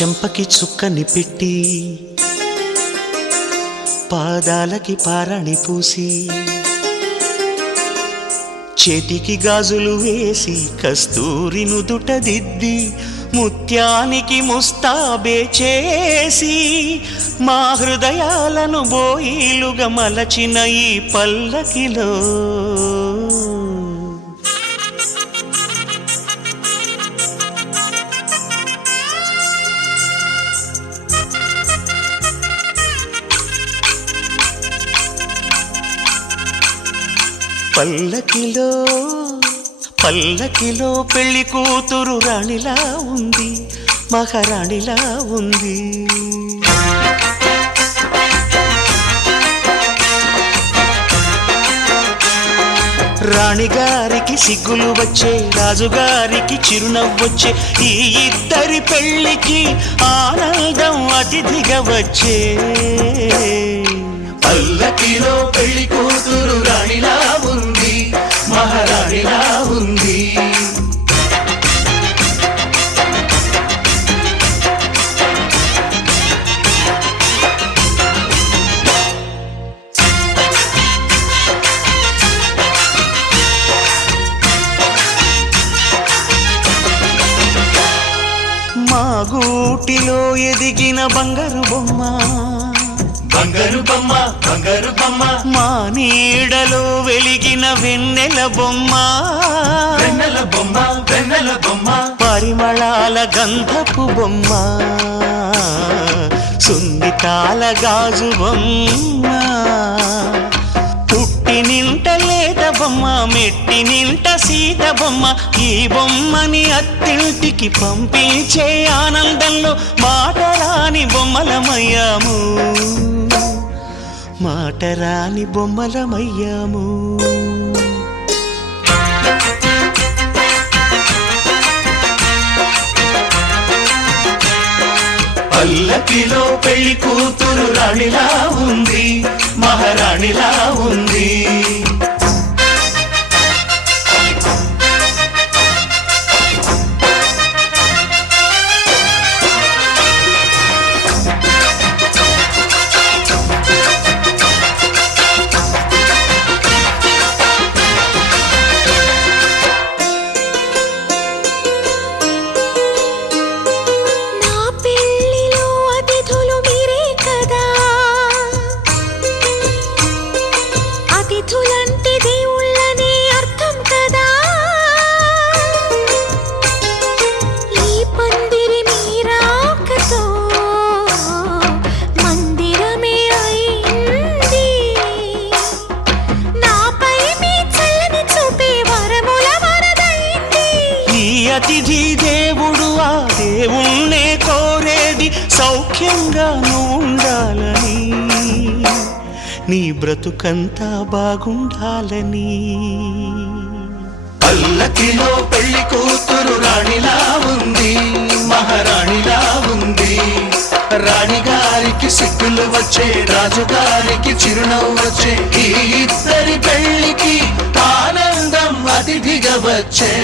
చెంపకి చుక్కని పెట్టి పాదాలకి పారాణి పూసి చేతికి గాజులు వేసి కస్తూరి నుదుట దిద్ది ముత్యానికి ముస్తాబే చేసి మా హృదయాలను బోయిలుగా మలచిన ఈ పల్లకిలో పల్లకిలో పల్లకిలో పెళ్లి కూతురు రాణిలా ఉంది, మహారాణిలా ఉంది. రాణిగారికి సిగ్గులు వచ్చే, రాజుగారికి చిరునవ్వొచ్చే, ఈ ఇద్దరి పెళ్లికి ఆనందం అతిథిగా వచ్చే. పల్లకిలో పెళ్లి కూతురు రాణిలా ఉంది, మహారాణిలా ఉంది. మా గూటిలో ఎదిగిన బంగారు బొమ్మ, బంగారు బొమ్మ, బంగారు బొమ్మ. మా నీడలో వెలిగిన వెన్నెల బొమ్మ, వెన్నెల బొమ్మ, వెన్నెల బొమ్మ. పరిమళాల గంధపు బొమ్మ, సున్నితాల గాజు బొమ్మ. పుట్టి నింట లేత బొమ్మ, మెట్టి నింట సీత బొమ్మ. ఈ బొమ్మని అత్తింటికి పంపించే ఆనందంలో మాటరాని బొమ్మలమయ్యాము, మాటరాని బొమ్మలమయ్యాము. పల్లకిలో పెళ్లి కూతురు రాణిలా ఉంది, మహారాణిలా ఉంది. అతిథి దేవుడు ఆ దేవుణ్ణే కోరేది సౌఖ్యంగా ఉండాలని, నీ బ్రతుకంతా బాగుండాలని. పల్లకిలో పెళ్లి కూతురు రాణిలా ఉంది, మహారాణిలా ఉంది. రాణిగారికి సిగ్గులు వచ్చే, రాజుగారికి చిరునవ్వు వచ్చే, ఈ ఇద్దరి పెళ్లికి ఆనందం అతిథిగా వచ్చే.